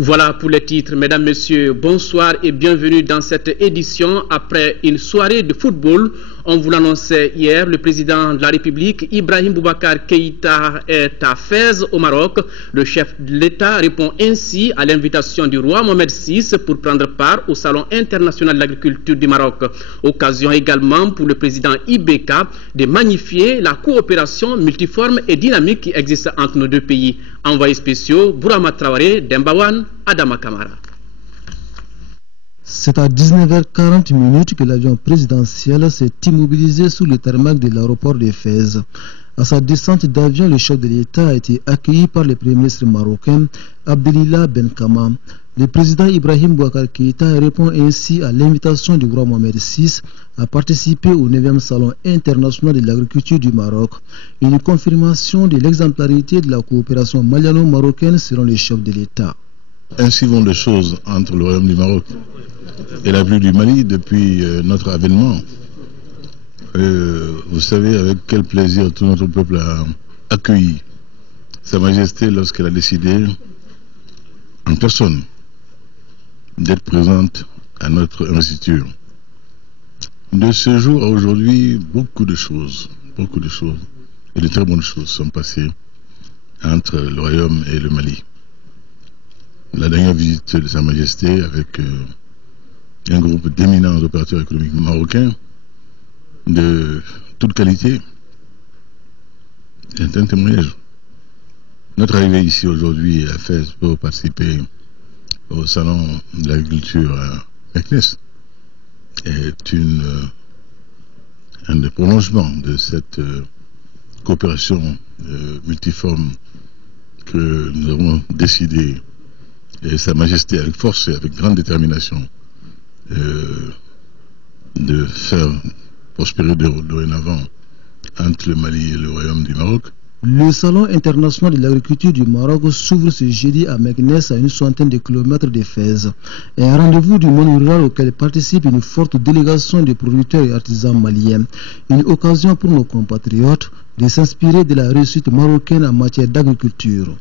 Voilà pour les titres. Mesdames, Messieurs, bonsoir et bienvenue dans cette édition. Après une soirée de football, on vous l'annonçait hier, le président de la République, Ibrahim Boubacar Keïta, est à Fès au Maroc. Le chef de l'État répond ainsi à l'invitation du roi Mohamed VI pour prendre part au Salon international de l'agriculture du Maroc. Occasion également pour le président IBK de magnifier la coopération multiforme et dynamique qui existe entre nos deux pays. Envoyés spéciaux, Bourama Traoré, Dembawan, Adama Kamara. C'est à 19h40 que l'avion présidentiel s'est immobilisé sous le tarmac de l'aéroport de Fès. À sa descente d'avion, le chef de l'État a été accueilli par le premier ministre marocain Abdelillah Ben Kama. Le président Ibrahim Boubacar Keïta répond ainsi à l'invitation du roi Mohamed VI à participer au 9e Salon international de l'agriculture du Maroc. Une confirmation de l'exemplarité de la coopération maliano-marocaine selon le chef de l'État. Ainsi vont les choses entre le royaume du Maroc et la République du Mali depuis notre avènement. Vous savez avec quel plaisir tout notre peuple a accueilli Sa Majesté lorsqu'elle a décidé en personne d'être présente à notre investiture. De ce jour à aujourd'hui, beaucoup de choses et de très bonnes choses sont passées entre le royaume et le Mali. La dernière visite de Sa Majesté avec un groupe d'éminents opérateurs économiques marocains de toute qualité est un témoignage. Notre arrivée ici aujourd'hui à Fès pour participer au salon de l'agriculture à Meknès est un des prolongements de cette coopération multiforme que nous avons décidé, et Sa Majesté avec force et avec grande détermination, de faire prospérer dorénavant entre le Mali et le Royaume du Maroc. Le Salon international de l'agriculture du Maroc s'ouvre ce jeudi à Meknès, à une soixantaine de kilomètres de Fès. Un rendez-vous du monde rural auquel participe une forte délégation de producteurs et artisans maliens. Une occasion pour nos compatriotes de s'inspirer de la réussite marocaine en matière d'agriculture.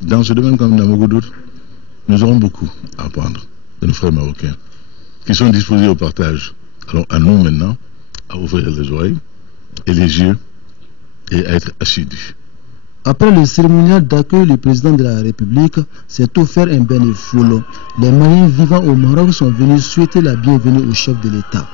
Dans ce domaine comme dans beaucoup d'autres, nous aurons beaucoup à apprendre de nos frères marocains qui sont disposés au partage. Alors à nous maintenant à ouvrir les oreilles et les yeux et à être assidus. Après le cérémonial d'accueil, le président de la République s'est offert un bain de foule. Les Maliens vivant au Maroc sont venus souhaiter la bienvenue au chef de l'État.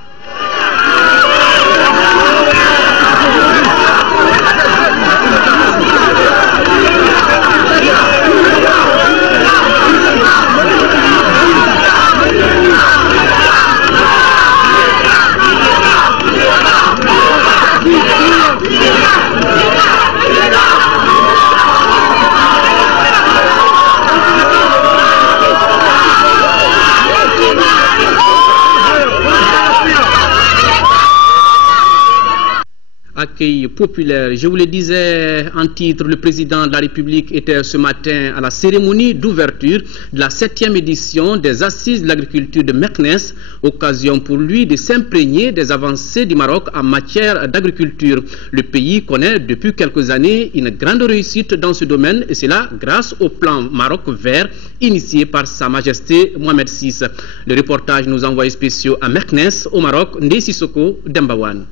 Accueil populaire. Je vous le disais en titre, le président de la République était ce matin à la cérémonie d'ouverture de la 7e édition des Assises de l'agriculture de Meknès, occasion pour lui de s'imprégner des avancées du Maroc en matière d'agriculture. Le pays connaît depuis quelques années une grande réussite dans ce domaine et c'est là grâce au plan Maroc vert initié par Sa Majesté Mohamed VI. Le reportage nous envoie spéciaux à Meknès au Maroc, Ndé Sissoko, Dembawan.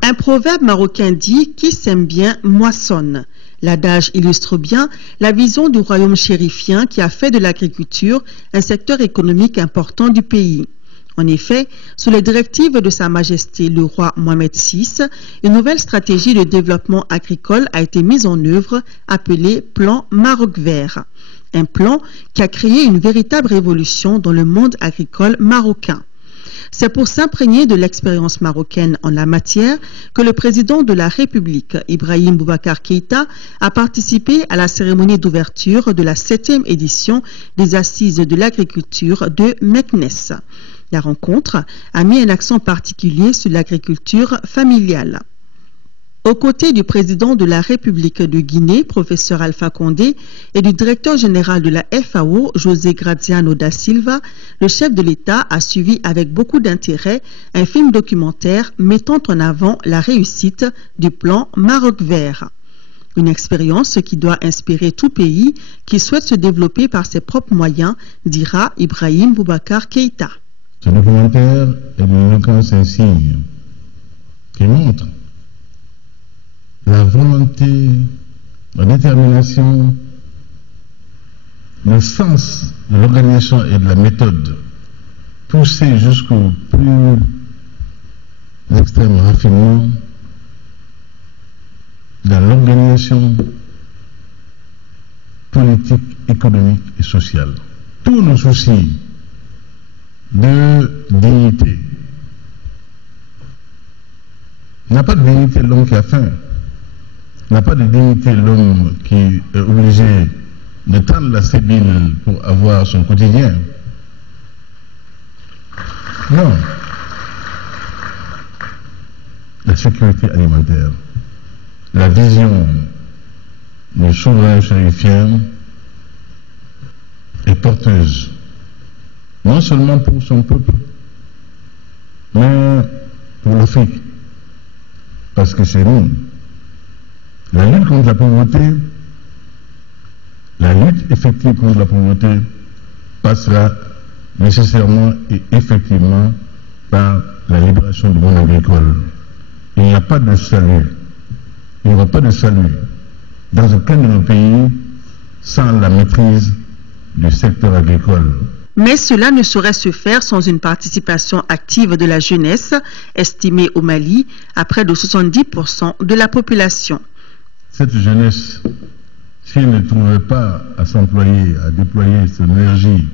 Un proverbe marocain dit « Qui sème bien, moissonne ». L'adage illustre bien la vision du royaume chérifien qui a fait de l'agriculture un secteur économique important du pays. En effet, sous les directives de Sa Majesté le roi Mohamed VI, une nouvelle stratégie de développement agricole a été mise en œuvre appelée Plan Maroc Vert. Un plan qui a créé une véritable révolution dans le monde agricole marocain. C'est pour s'imprégner de l'expérience marocaine en la matière que le président de la République, Ibrahim Boubacar Keïta, a participé à la cérémonie d'ouverture de la 7e édition des Assises de l'agriculture de Meknès. La rencontre a mis un accent particulier sur l'agriculture familiale. Aux côtés du président de la République de Guinée, professeur Alpha Condé, et du directeur général de la FAO, José Graziano da Silva, le chef de l'État a suivi avec beaucoup d'intérêt un film documentaire mettant en avant la réussite du plan Maroc Vert. Une expérience qui doit inspirer tout pays qui souhaite se développer par ses propres moyens, dira Ibrahim Boubacar Keïta. Ce documentaire est d'une éloquence insigne qui montre la volonté, la détermination, le sens de l'organisation et de la méthode poussée jusqu'au plus extrême raffinement dans l'organisation politique, économique et sociale. Tous nos soucis de dignité. Il n'y a pas de dignité de l'homme qui a faim. Il n'y a pas de dignité de l'homme qui est obligé de tendre la sébile pour avoir son quotidien. Non. La sécurité alimentaire, la vision du souverain chérifien est porteuse, non seulement pour son peuple, mais pour l'Afrique. Parce que chez nous, la lutte contre la pauvreté, la lutte effective contre la pauvreté passera nécessairement et effectivement par la libération du monde agricole. Il n'y a pas de salut, il n'y aura pas de salut dans aucun de nos pays sans la maîtrise du secteur agricole. Mais cela ne saurait se faire sans une participation active de la jeunesse, estimée au Mali à près de 70% de la population. Cette jeunesse, si elle ne trouvait pas à s'employer, à déployer son énergie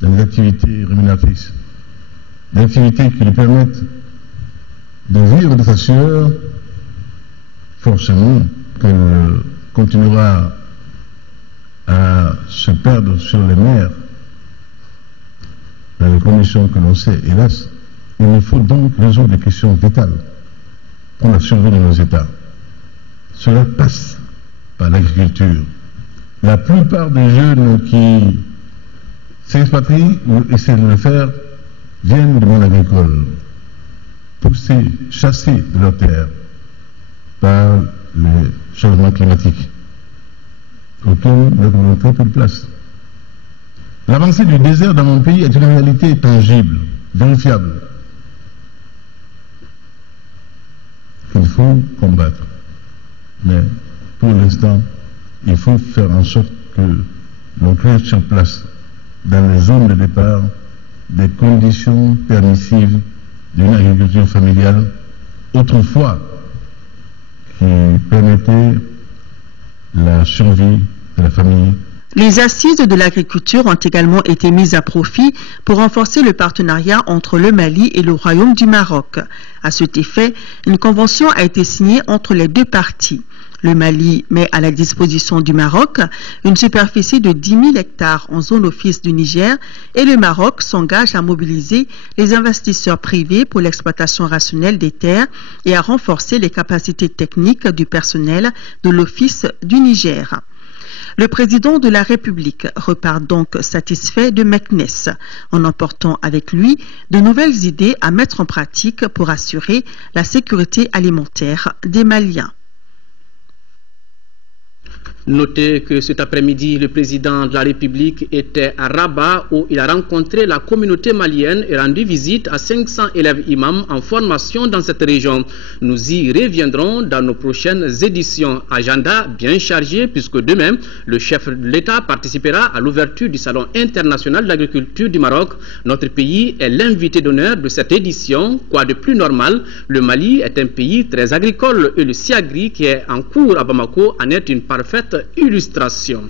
dans des activités rémunératrices, des activités qui lui permettent de vivre de sa sueur, forcément qu'elle continuera à se perdre sur les mers dans les conditions que l'on sait, hélas. Il nous faut donc résoudre des questions vitales pour la survie de nos États. Cela passe par l'agriculture. La plupart des jeunes qui s'expatrient ou essaient de le faire viennent du monde agricole, poussés, chassés de leur terre par les changements climatiques auxquels nous avons très peu de place. L'avancée du désert dans mon pays est une réalité tangible, vérifiable, qu'il faut combattre. Mais pour l'instant, il faut faire en sorte que l'on crée sur place, dans les zones de départ, des conditions permissives d'une agriculture familiale, autrefois qui permettait la survie de la famille. Les assises de l'agriculture ont également été mises à profit pour renforcer le partenariat entre le Mali et le Royaume du Maroc. À cet effet, une convention a été signée entre les deux parties. Le Mali met à la disposition du Maroc une superficie de 10 000 hectares en zone office du Niger et le Maroc s'engage à mobiliser les investisseurs privés pour l'exploitation rationnelle des terres et à renforcer les capacités techniques du personnel de l'office du Niger. Le président de la République repart donc satisfait de Meknès, en emportant avec lui de nouvelles idées à mettre en pratique pour assurer la sécurité alimentaire des Maliens. Notez que cet après-midi, le président de la République était à Rabat où il a rencontré la communauté malienne et rendu visite à 500 élèves imams en formation dans cette région. Nous y reviendrons dans nos prochaines éditions. Agenda bien chargé puisque demain, le chef de l'État participera à l'ouverture du Salon international de l'agriculture du Maroc. Notre pays est l'invité d'honneur de cette édition. Quoi de plus normal, le Mali est un pays très agricole et le SIAGRI qui est en cours à Bamako en est une parfaite illustration.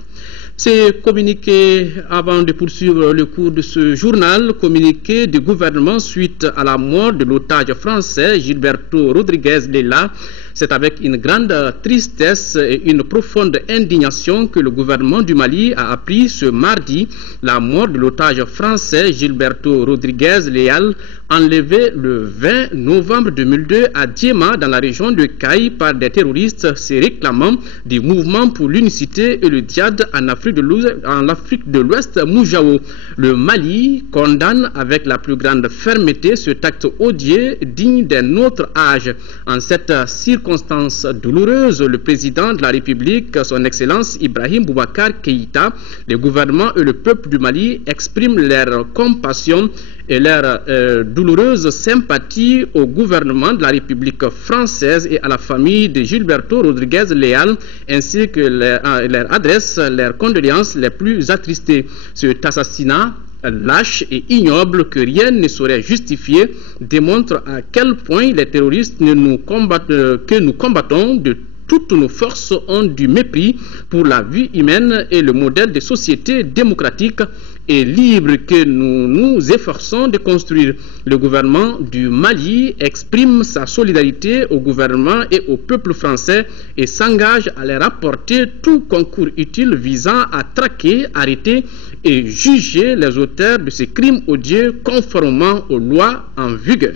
C'est communiqué avant de poursuivre le cours de ce journal, communiqué du gouvernement suite à la mort de l'otage français Gilberto Rodrigues Lela. C'est avec une grande tristesse et une profonde indignation que le gouvernement du Mali a appris ce mardi la mort de l'otage français Gilberto Rodrigues Leal, enlevé le 20 novembre 2002 à Diema dans la région de Caï par des terroristes se réclamant du mouvement pour l'unicité et le djihad en Afrique de l'Ouest Moujao. Le Mali condamne avec la plus grande fermeté cet acte odieux digne d'un autre âge. En cette circonstance, circonstances douloureuses, le président de la République, son Excellence Ibrahim Boubacar Keïta, le gouvernement et le peuple du Mali expriment leur compassion et leur douloureuse sympathie au gouvernement de la République française et à la famille de Gilberto Rodriguez Leal, ainsi que leur adresse leurs condoléances les plus attristées. Cet assassinat lâche et ignoble que rien ne saurait justifier démontre à quel point les terroristes que nous combattons de toutes nos forces ont du mépris pour la vie humaine et le modèle de société démocratique et libre que nous nous efforçons de construire. Le gouvernement du Mali exprime sa solidarité au gouvernement et au peuple français et s'engage à leur apporter tout concours utile visant à traquer, arrêter et juger les auteurs de ces crimes odieux conformément aux lois en vigueur.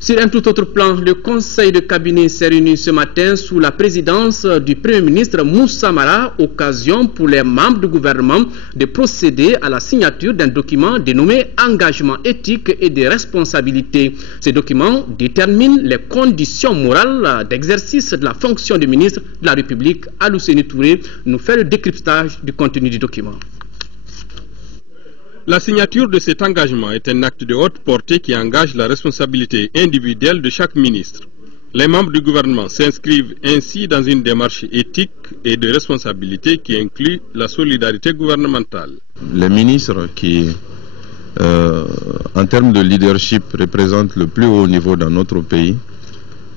Sur un tout autre plan, le conseil de cabinet s'est réuni ce matin sous la présidence du Premier ministre Moussa Mara, occasion pour les membres du gouvernement de procéder à la signature d'un document dénommé Engagement éthique et de responsabilité. Ce document détermine les conditions morales d'exercice de la fonction de ministre de la République. Alousseni Touré nous fait le décryptage du contenu du document. La signature de cet engagement est un acte de haute portée qui engage la responsabilité individuelle de chaque ministre. Les membres du gouvernement s'inscrivent ainsi dans une démarche éthique et de responsabilité qui inclut la solidarité gouvernementale. Les ministres qui, en termes de leadership, représentent le plus haut niveau dans notre pays,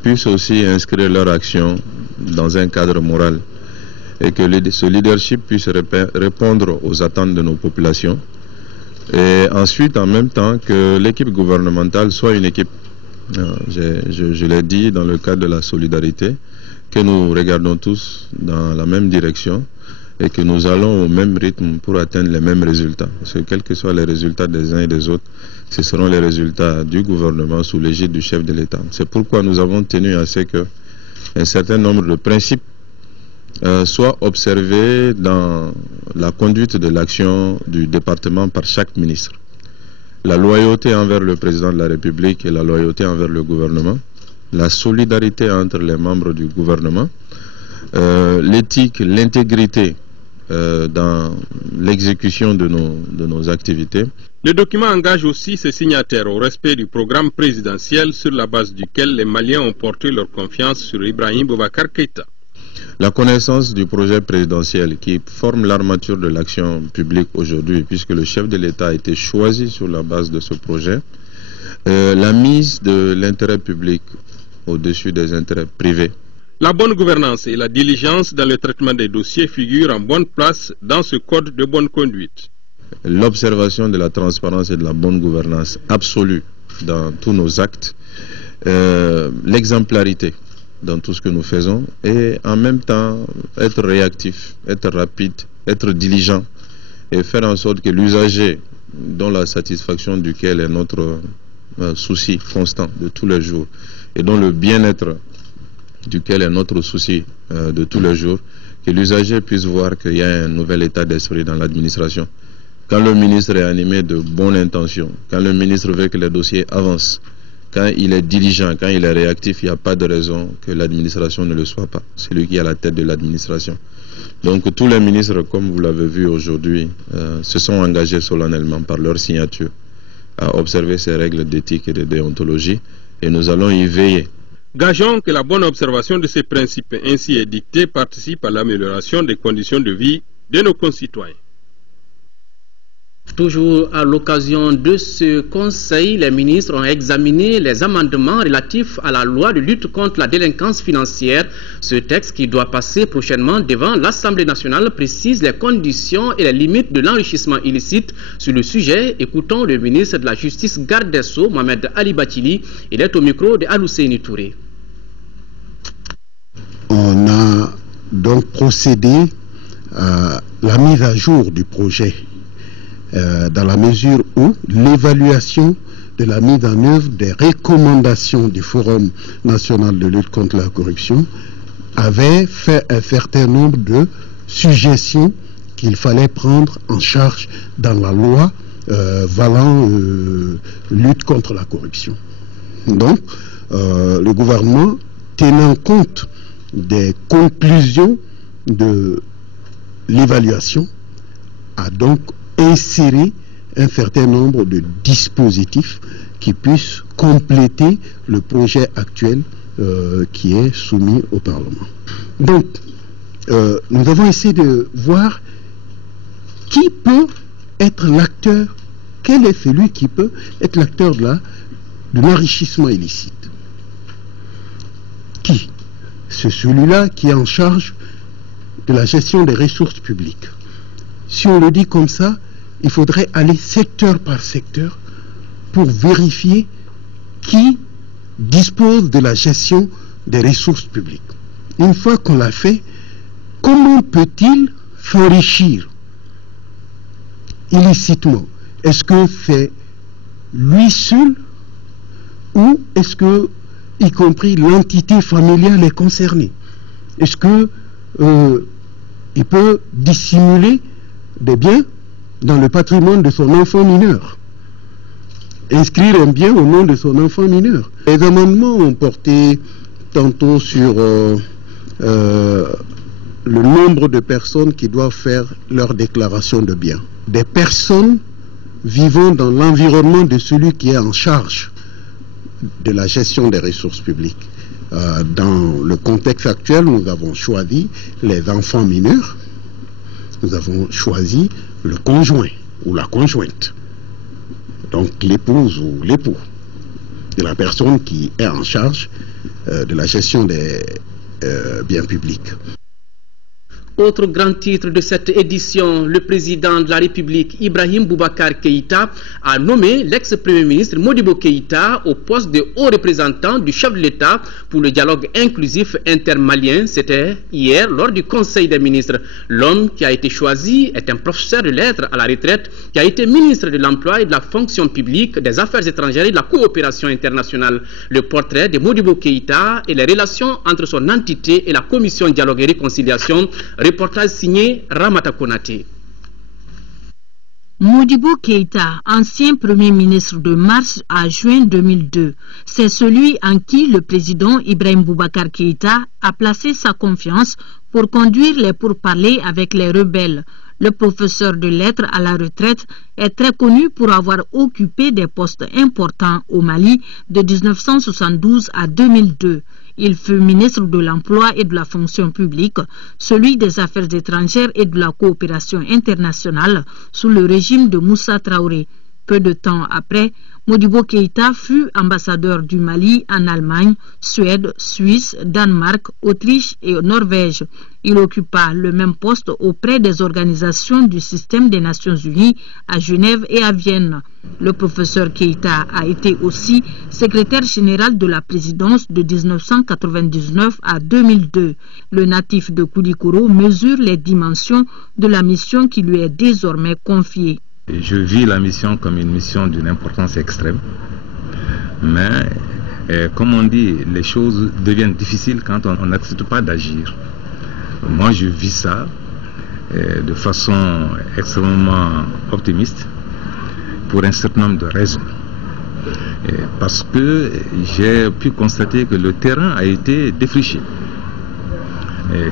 puissent aussi inscrire leur action dans un cadre moral et que ce leadership puisse répondre aux attentes de nos populations. Et ensuite, en même temps, que l'équipe gouvernementale soit une équipe, je l'ai dit, dans le cadre de la solidarité, que nous regardons tous dans la même direction et que nous allons au même rythme pour atteindre les mêmes résultats. Parce que quels que soient les résultats des uns et des autres, ce seront les résultats du gouvernement sous l'égide du chef de l'État. C'est pourquoi nous avons tenu à ce qu'un certain nombre de principes soit observé dans la conduite de l'action du département par chaque ministre. La loyauté envers le président de la République et la loyauté envers le gouvernement, la solidarité entre les membres du gouvernement, l'éthique, l'intégrité dans l'exécution de nos activités. Le document engage aussi ses signataires au respect du programme présidentiel sur la base duquel les Maliens ont porté leur confiance sur Ibrahim Boubacar Keïta. La connaissance du projet présidentiel qui forme l'armature de l'action publique aujourd'hui, puisque le chef de l'État a été choisi sur la base de ce projet, la mise de l'intérêt public au-dessus des intérêts privés. La bonne gouvernance et la diligence dans le traitement des dossiers figurent en bonne place dans ce code de bonne conduite. L'observation de la transparence et de la bonne gouvernance absolue dans tous nos actes, l'exemplarité dans tout ce que nous faisons et en même temps être réactif, être rapide, être diligent et faire en sorte que l'usager, dont la satisfaction duquel est notre souci constant de tous les jours et dont le bien-être duquel est notre souci de tous les jours, que l'usager puisse voir qu'il y a un nouvel état d'esprit dans l'administration. Quand le ministre est animé de bonnes intentions, quand le ministre veut que les dossiers avancent, quand il est diligent, quand il est réactif, il n'y a pas de raison que l'administration ne le soit pas. C'est lui qui est à la tête de l'administration. Donc tous les ministres, comme vous l'avez vu aujourd'hui, se sont engagés solennellement par leur signature à observer ces règles d'éthique et de déontologie et nous allons y veiller. Gageons que la bonne observation de ces principes ainsi édictés participe à l'amélioration des conditions de vie de nos concitoyens. Toujours à l'occasion de ce conseil, les ministres ont examiné les amendements relatifs à la loi de lutte contre la délinquance financière. Ce texte, qui doit passer prochainement devant l'Assemblée nationale, précise les conditions et les limites de l'enrichissement illicite. Sur le sujet, écoutons le ministre de la Justice, garde des Sceaux, Mohamed Ali Batili. Il est au micro de Alousseni Touré. On a donc procédé à la mise à jour du projet dans la mesure où l'évaluation de la mise en œuvre des recommandations du Forum national de lutte contre la corruption avait fait un certain nombre de suggestions qu'il fallait prendre en charge dans la loi valant lutte contre la corruption. Donc, le gouvernement tenant compte des conclusions de l'évaluation, a donc inséré un certain nombre de dispositifs qui puissent compléter le projet actuel qui est soumis au Parlement. Donc, nous avons essayé de voir qui peut être l'acteur, quel est celui qui peut être l'acteur de l'enrichissement illicite. Qui? C'est celui-là qui est en charge de la gestion des ressources publiques. Si on le dit comme ça, il faudrait aller secteur par secteur pour vérifier qui dispose de la gestion des ressources publiques. Une fois qu'on l'a fait, comment peut-il s'enrichir illicitement? Est-ce que c'est lui seul ou est-ce que, y compris l'entité familiale, est concernée? Est-ce que il peut dissimuler des biens dans le patrimoine de son enfant mineur? Inscrire un bien au nom de son enfant mineur. Les amendements ont porté tantôt sur le nombre de personnes qui doivent faire leur déclaration de biens. Des personnes vivant dans l'environnement de celui qui est en charge de la gestion des ressources publiques. Dans le contexte actuel, nous avons choisi les enfants mineurs, nous avons choisi le conjoint ou la conjointe, donc l'épouse ou l'époux de la personne qui est en charge de la gestion des biens publics. Autre grand titre de cette édition, le président de la République, Ibrahim Boubacar Keïta, a nommé l'ex-premier ministre Modibo Keïta au poste de haut représentant du chef de l'État pour le dialogue inclusif intermalien. C'était hier lors du Conseil des ministres. L'homme qui a été choisi est un professeur de lettres à la retraite qui a été ministre de l'Emploi et de la Fonction publique, des Affaires étrangères et de la coopération internationale. Le portrait de Modibo Keïta et les relations entre son entité et la Commission Dialogue et Réconciliation. Reportage signé Ramata Konate. Modibo Keïta, ancien premier ministre de mars à juin 2002, c'est celui en qui le président Ibrahim Boubacar Keïta a placé sa confiance pour conduire les pourparlers avec les rebelles. Le professeur de lettres à la retraite est très connu pour avoir occupé des postes importants au Mali de 1972 à 2002. Il fut ministre de l'Emploi et de la Fonction publique, celui des Affaires étrangères et de la coopération internationale sous le régime de Moussa Traoré. Peu de temps après, Modibo Keïta fut ambassadeur du Mali en Allemagne, Suède, Suisse, Danemark, Autriche et Norvège. Il occupa le même poste auprès des organisations du système des Nations Unies à Genève et à Vienne. Le professeur Keïta a été aussi secrétaire général de la présidence de 1999 à 2002. Le natif de Koulikoro mesure les dimensions de la mission qui lui est désormais confiée. Je vis la mission comme une mission d'une importance extrême, mais comme on dit, les choses deviennent difficiles quand on n'accepte pas d'agir. Moi, je vis ça de façon extrêmement optimiste pour un certain nombre de raisons. Parce que j'ai pu constater que le terrain a été défriché,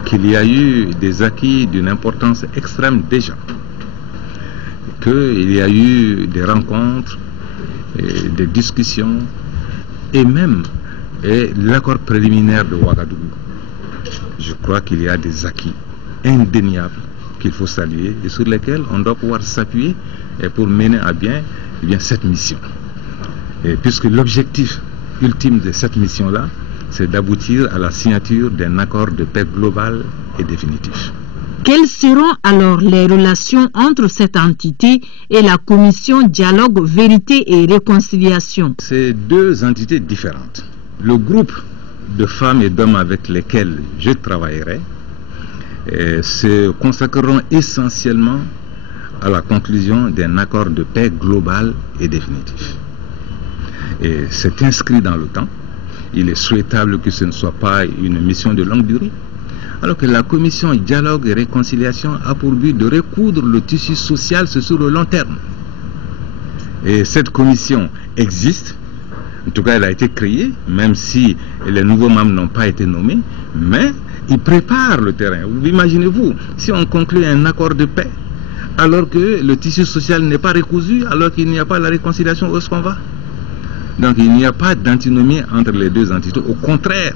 qu'il y a eu des acquis d'une importance extrême déjà, qu'il y a eu des rencontres, des discussions et même l'accord préliminaire de Ouagadougou. Je crois qu'il y a des acquis indéniables qu'il faut saluer et sur lesquels on doit pouvoir s'appuyer pour mener à bien, cette mission. Et puisque l'objectif ultime de cette mission-là, c'est d'aboutir à la signature d'un accord de paix global et définitif. Quelles seront alors les relations entre cette entité et la commission Dialogue, Vérité et Réconciliation? C'est deux entités différentes. Le groupe de femmes et d'hommes avec lesquels je travaillerai se consacreront essentiellement à la conclusion d'un accord de paix global et définitif. Et c'est inscrit dans le temps. Il est souhaitable que ce ne soit pas une mission de longue durée. Alors que la commission Dialogue et Réconciliation a pour but de recoudre le tissu social sur le long terme. Et cette commission existe, En tout cas, elle a été créée, même si les nouveaux membres n'ont pas été nommés, mais ils préparent le terrain. Imaginez-vous, si on conclut un accord de paix, alors que le tissu social n'est pas recousu, alors qu'il n'y a pas la réconciliation, où est-ce qu'on va? Donc il n'y a pas d'antinomie entre les deux entités, au contraire,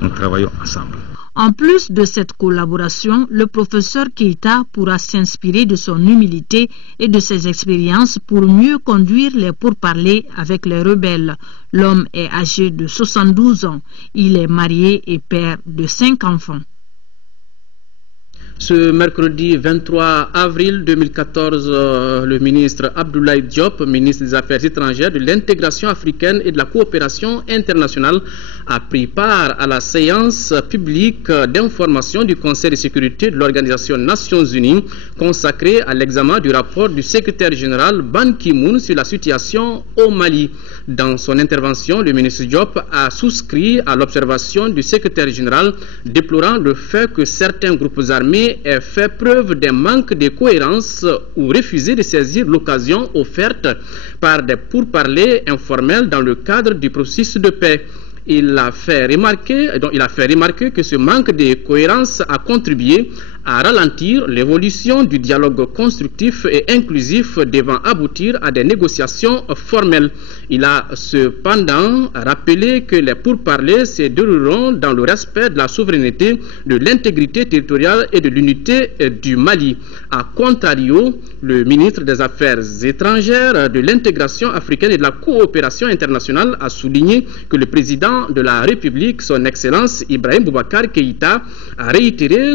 nous travaillons ensemble. En plus de cette collaboration, le professeur Keïta pourra s'inspirer de son humilité et de ses expériences pour mieux conduire les pourparlers avec les rebelles. L'homme est âgé de 72 ans. Il est marié et père de 5 enfants. Ce mercredi 23 avril 2014, le ministre Abdoulaye Diop, ministre des Affaires étrangères, de l'intégration africaine et de la coopération internationale, a pris part à la séance publique d'information du Conseil de sécurité de l'Organisation des Nations Unies consacrée à l'examen du rapport du secrétaire général Ban Ki-moon sur la situation au Mali. Dans son intervention, le ministre Diop a souscrit à l'observation du secrétaire général, déplorant le fait que certains groupes armés aient fait preuve d'un manque de cohérence ou refusé de saisir l'occasion offerte par des pourparlers informels dans le cadre du processus de paix. Il a fait remarquer que ce manque de cohérence a contribué à ralentir l'évolution du dialogue constructif et inclusif devant aboutir à des négociations formelles. Il a cependant rappelé que les pourparlers se dérouleront dans le respect de la souveraineté, de l'intégrité territoriale et de l'unité du Mali. A contrario, le ministre des Affaires étrangères, de l'intégration africaine et de la coopération internationale a souligné que le président de la République, son Excellence Ibrahim Boubacar Keïta, a réitéré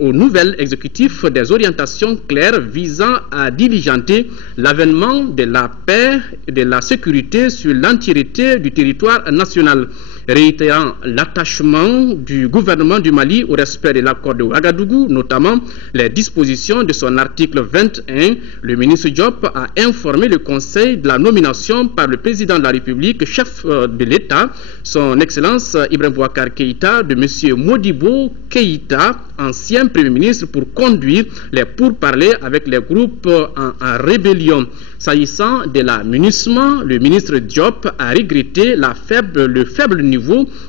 au nouvel exécutif des orientations claires visant à diligenter l'avènement de la paix et de la sécurité sur l'entièreté du territoire national. Réitérant l'attachement du gouvernement du Mali au respect de l'accord de Ouagadougou, notamment les dispositions de son article 21, le ministre Diop a informé le Conseil de la nomination par le président de la République, chef de l'État, son Excellence Ibrahim Boubacar Keïta, de M. Modibo Keïta, ancien Premier ministre, pour conduire les pourparlers avec les groupes en rébellion. S'agissant de la MINUSMA, le ministre Diop a regretté le faible niveau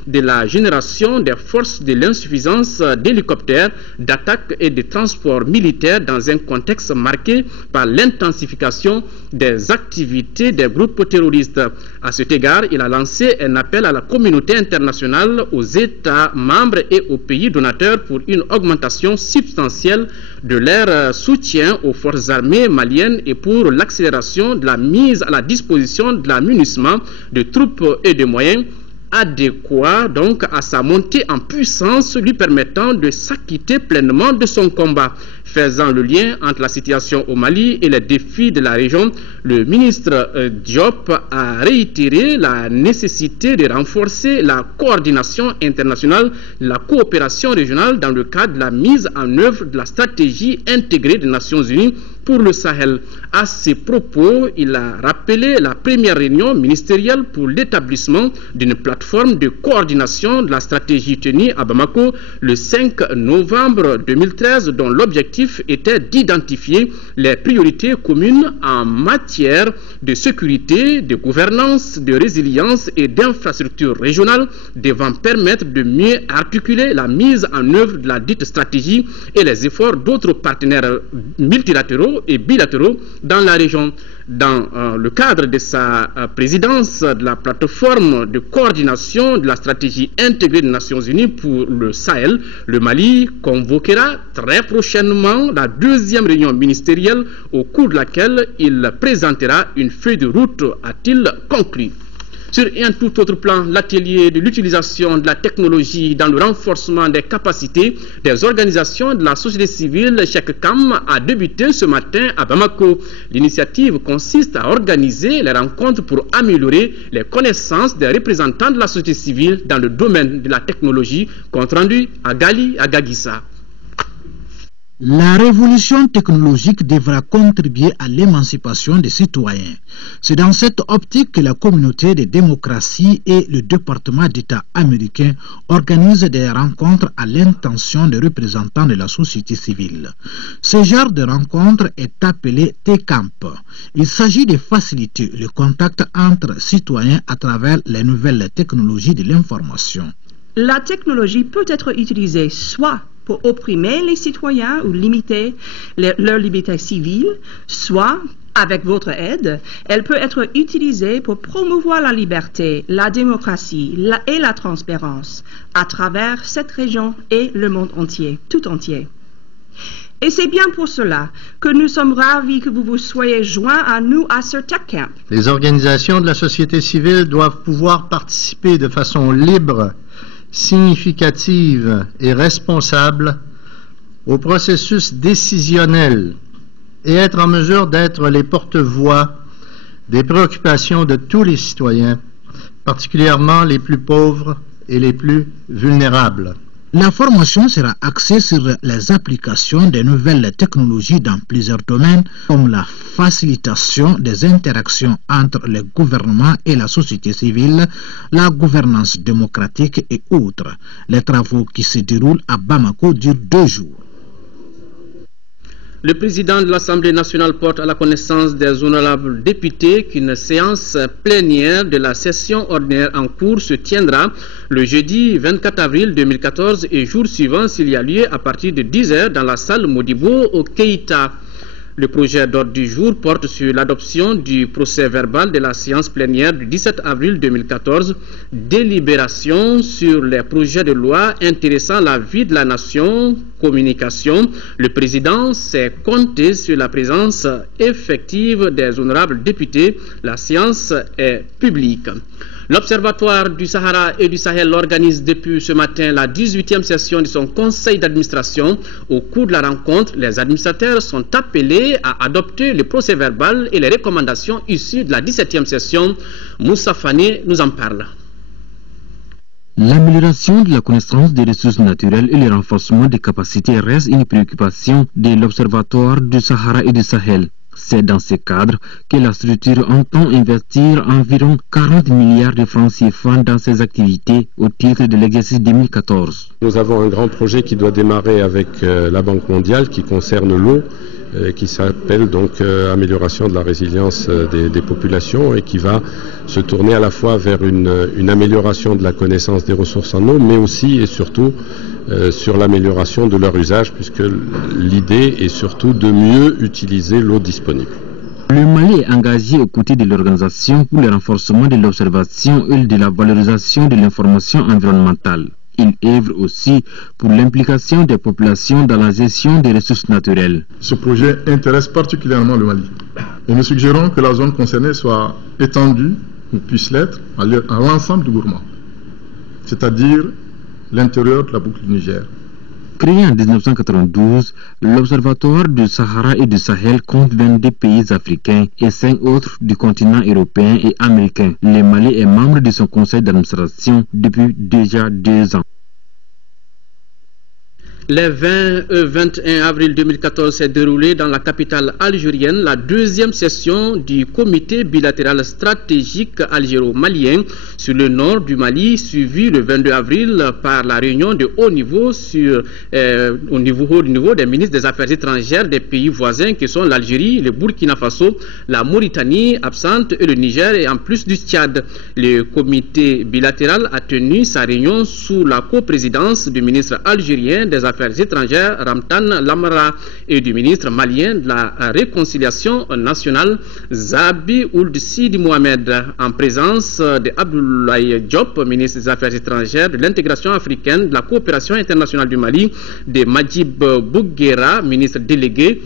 de la génération des forces de l'insuffisance d'hélicoptères, d'attaques et de transports militaires dans un contexte marqué par l'intensification des activités des groupes terroristes. À cet égard, il a lancé un appel à la communauté internationale, aux États membres et aux pays donateurs pour une augmentation substantielle de leur soutien aux forces armées maliennes et pour l'accélération de la mise à la disposition de la MINUSMA de troupes et de moyens adéquat donc à sa montée en puissance, lui permettant de s'acquitter pleinement de son combat. Faisant le lien entre la situation au Mali et les défis de la région, le ministre Diop a réitéré la nécessité de renforcer la coordination internationale, la coopération régionale dans le cadre de la mise en œuvre de la stratégie intégrée des Nations Unies pour le Sahel. À ces propos, il a rappelé la première réunion ministérielle pour l'établissement d'une plateforme de coordination de la stratégie tenue à Bamako le 5 novembre 2013, dont l'objectif était d'identifier les priorités communes en matière de sécurité, de gouvernance, de résilience et d'infrastructures régionales, devant permettre de mieux articuler la mise en œuvre de la dite stratégie et les efforts d'autres partenaires multilatéraux et bilatéraux dans la région. Dans le cadre de sa présidence de la plateforme de coordination de la stratégie intégrée des Nations Unies pour le Sahel, le Mali convoquera très prochainement la deuxième réunion ministérielle au cours de laquelle il présentera une feuille de route, a-t-il conclu. Sur un tout autre plan, l'atelier de l'utilisation de la technologie dans le renforcement des capacités des organisations de la société civile, CHECCAM, a débuté ce matin à Bamako. L'initiative consiste à organiser les rencontres pour améliorer les connaissances des représentants de la société civile dans le domaine de la technologie. Compte rendu à Gali Agagissa. La révolution technologique devra contribuer à l'émancipation des citoyens. C'est dans cette optique que la communauté des démocraties et le département d'État américain organisent des rencontres à l'intention des représentants de la société civile. Ce genre de rencontre est appelé T-Camp. Il s'agit de faciliter le contact entre citoyens à travers les nouvelles technologies de l'information. La technologie peut être utilisée soit pour opprimer les citoyens ou limiter leur liberté civile, soit, avec votre aide, elle peut être utilisée pour promouvoir la liberté, la démocratie et la transparence à travers cette région et le monde entier, tout entier. Et c'est bien pour cela que nous sommes ravis que vous vous soyez joints à nous à ce Tech Camp. Les organisations de la société civile doivent pouvoir participer de façon libre, significative et responsable au processus décisionnel et être en mesure d'être les porte-voix des préoccupations de tous les citoyens, particulièrement les plus pauvres et les plus vulnérables. La formation sera axée sur les applications des nouvelles technologies dans plusieurs domaines, comme la facilitation des interactions entre les gouvernements et la société civile, la gouvernance démocratique et autres. Les travaux qui se déroulent à Bamako durent 2 jours. Le président de l'Assemblée nationale porte à la connaissance des honorables députés qu'une séance plénière de la session ordinaire en cours se tiendra le jeudi 24 avril 2014 et jour suivant s'il y a lieu à partir de 10 h dans la salle Modibo au Keïta. Le projet d'ordre du jour porte sur l'adoption du procès verbal de la séance plénière du 17 avril 2014, délibération sur les projets de loi intéressant la vie de la nation, communication. Le président s'est compté sur la présence effective des honorables députés. La séance est publique. L'Observatoire du Sahara et du Sahel organise depuis ce matin la 18e session de son conseil d'administration. Au cours de la rencontre, les administrateurs sont appelés à adopter le procès verbal et les recommandations issues de la 17e session. Moussa Fane nous en parle. L'amélioration de la connaissance des ressources naturelles et le renforcement des capacités restent une préoccupation de l'Observatoire du Sahara et du Sahel. C'est dans ce cadre que la structure entend investir environ 40 milliards de francs CFA dans ses activités au titre de l'exercice 2014. Nous avons un grand projet qui doit démarrer avec la Banque mondiale qui concerne l'eau, qui s'appelle donc amélioration de la résilience des populations et qui va se tourner à la fois vers une amélioration de la connaissance des ressources en eau, mais aussi et surtout sur l'amélioration de leur usage, puisque l'idée est surtout de mieux utiliser l'eau disponible. Le Mali est engagé aux côtés de l'Organisation pour le renforcement de l'observation et de la valorisation de l'information environnementale. Il œuvre aussi pour l'implication des populations dans la gestion des ressources naturelles. Ce projet intéresse particulièrement le Mali. Et nous suggérons que la zone concernée soit étendue, ou puisse l'être, à l'ensemble du Gourma, c'est-à-dire l'intérieur de la boucle du Niger. Créé en 1992, l'Observatoire du Sahara et du Sahel compte 22 pays africains et 5 autres du continent européen et américain. Le Mali est membre de son conseil d'administration depuis déjà 2 ans. Le 20 et 21 avril 2014 s'est déroulée dans la capitale algérienne la 2e session du comité bilatéral stratégique algéro-malien sur le nord du Mali, suivi le 22 avril par la réunion de haut niveau au niveau des ministres des Affaires étrangères des pays voisins qui sont l'Algérie, le Burkina Faso, la Mauritanie absente et le Niger et en plus du Tchad. Le comité bilatéral a tenu sa réunion sous la coprésidence du ministre algérien des Affaires étrangères Ramtan Lamara et du ministre malien de la réconciliation nationale Zabi Ould Sidi Mohamed, en présence de Abdoulaye Diop, ministre des Affaires étrangères, de l'intégration africaine, de la coopération internationale du Mali, de Majib Bouguera, ministre délégué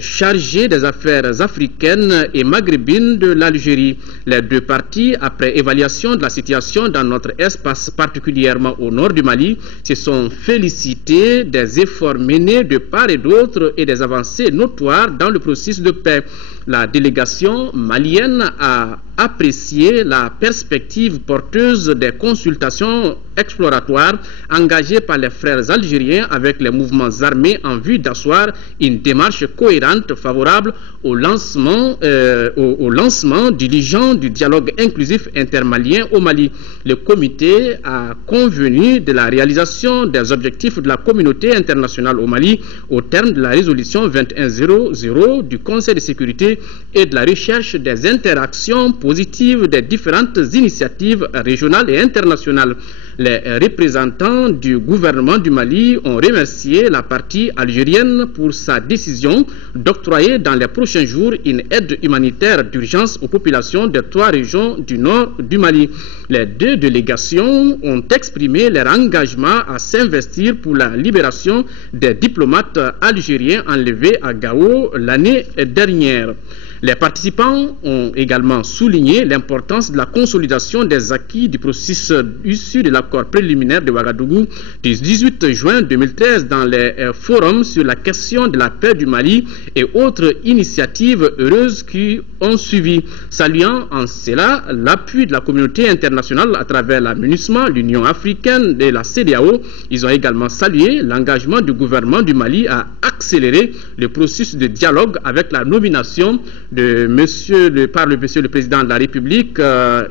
chargé des affaires africaines et maghrébines de l'Algérie. Les 2 parties, après évaluation de la situation dans notre espace, particulièrement au nord du Mali, se sont félicités des efforts menés de part et d'autre et des avancées notoires dans le processus de paix. La délégation malienne a apprécié la perspective porteuse des consultations exploratoires engagées par les frères algériens avec les mouvements armés en vue d'asseoir une démarche cohérente favorable au lancement diligent du dialogue inclusif intermalien au Mali. Le comité a convenu de la réalisation des objectifs de la communauté internationale au Mali au terme de la résolution 2100 du Conseil de sécurité et de la recherche des interactions positives des différentes initiatives régionales et internationales. Les représentants du gouvernement du Mali ont remercié la partie algérienne pour sa décision d'octroyer dans les prochains jours une aide humanitaire d'urgence aux populations des 3 régions du nord du Mali. Les 2 délégations ont exprimé leur engagement à s'investir pour la libération des diplomates algériens enlevés à Gao l'année dernière. Les participants ont également souligné l'importance de la consolidation des acquis du processus issu de l'accord préliminaire de Ouagadougou du 18 juin 2013 dans les forums sur la question de la paix du Mali et autres initiatives heureuses qui ont suivi. Saluant en cela l'appui de la communauté internationale à travers la MINUSMA, l'Union africaine et la CEDEAO, ils ont également salué l'engagement du gouvernement du Mali à accélérer le processus de dialogue avec la nomination par le président de la République,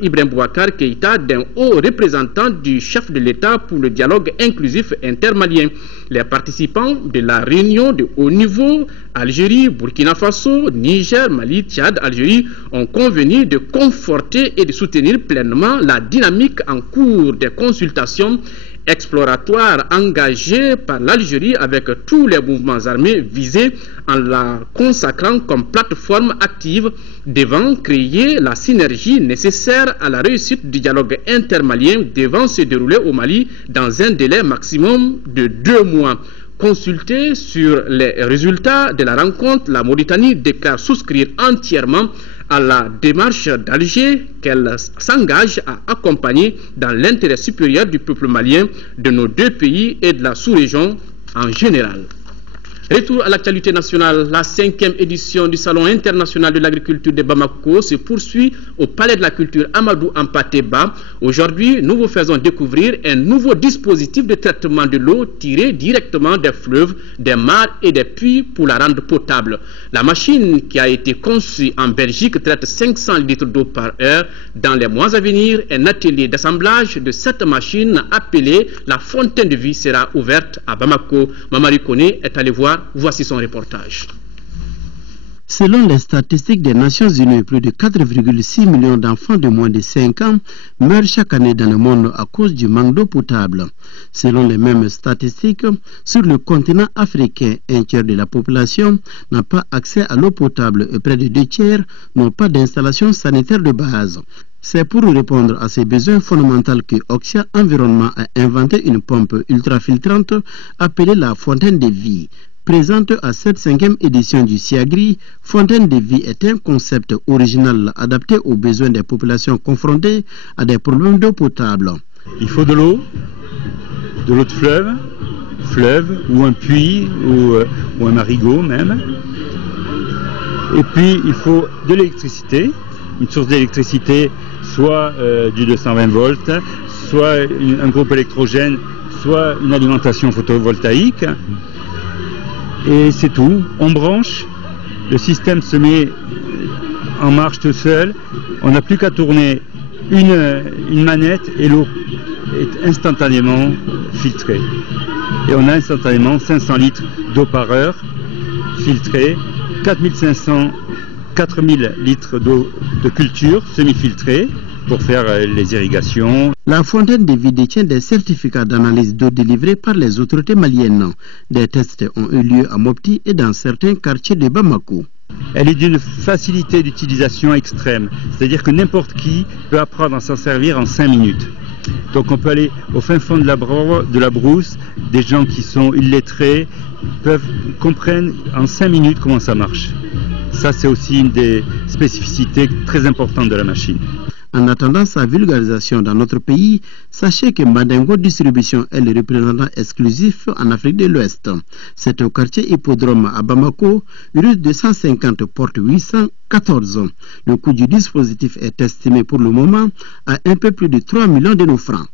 Ibrahim Boubacar Keïta, d'un haut représentant du chef de l'État pour le dialogue inclusif intermalien. Les participants de la réunion de haut niveau, Algérie, Burkina Faso, Niger, Mali, Tchad, Algérie, ont convenu de conforter et de soutenir pleinement la dynamique en cours des consultations exploratoires engagées par l'Algérie avec tous les mouvements armés visés en la consacrant comme plateforme active devant créer la synergie nécessaire à la réussite du dialogue intermalien devant se dérouler au Mali dans un délai maximum de 2 mois. Consulté sur les résultats de la rencontre, la Mauritanie déclare souscrire entièrement à la démarche d'Alger qu'elle s'engage à accompagner dans l'intérêt supérieur du peuple malien, de nos 2 pays et de la sous-région en général. Retour à l'actualité nationale, la 5e édition du Salon international de l'agriculture de Bamako se poursuit au Palais de la Culture Amadou Hampâté-Bâ. Aujourd'hui, nous vous faisons découvrir un nouveau dispositif de traitement de l'eau tiré directement des fleuves, des mares et des puits pour la rendre potable. La machine qui a été conçue en Belgique traite 500 litres d'eau par heure. Dans les mois à venir, un atelier d'assemblage de cette machine appelée la Fontaine de Vie sera ouverte à Bamako. Mamari Koné est allé voir. Voici son reportage. Selon les statistiques des Nations Unies, plus de 4,6 millions d'enfants de moins de 5 ans meurent chaque année dans le monde à cause du manque d'eau potable. Selon les mêmes statistiques, sur le continent africain, 1/3 de la population n'a pas accès à l'eau potable et près de 2/3 n'ont pas d'installation sanitaire de base. C'est pour répondre à ces besoins fondamentaux que Oxia Environnement a inventé une pompe ultrafiltrante appelée la Fontaine de Vie. Présente à cette 5e édition du SIAGRI, Fontaine de Vie est un concept original adapté aux besoins des populations confrontées à des problèmes d'eau potable. Il faut de l'eau de fleuve ou un puits ou un marigot même. Et puis il faut de l'électricité, une source d'électricité, soit du 220 volts, soit un groupe électrogène, soit une alimentation photovoltaïque. Et c'est tout, on branche, le système se met en marche tout seul, on n'a plus qu'à tourner une manette et l'eau est instantanément filtrée. Et on a instantanément 500 litres d'eau par heure filtrée, 4000 litres d'eau de culture semi-filtrée pour faire les irrigations. La Fontaine de Vie détient des certificats d'analyse d'eau délivrés par les autorités maliennes. Des tests ont eu lieu à Mopti et dans certains quartiers de Bamako. Elle est d'une facilité d'utilisation extrême, c'est-à-dire que n'importe qui peut apprendre à s'en servir en 5 minutes. Donc on peut aller au fin fond de la brousse, des gens qui sont illettrés comprennent en 5 minutes comment ça marche. Ça c'est aussi une des spécificités très importantes de la machine. En attendant sa vulgarisation dans notre pays, sachez que Mandingo Distribution est le représentant exclusif en Afrique de l'Ouest. C'est au quartier Hippodrome à Bamako, rue 250 porte 814. Le coût du dispositif est estimé pour le moment à un peu plus de 3 millions de nos francs.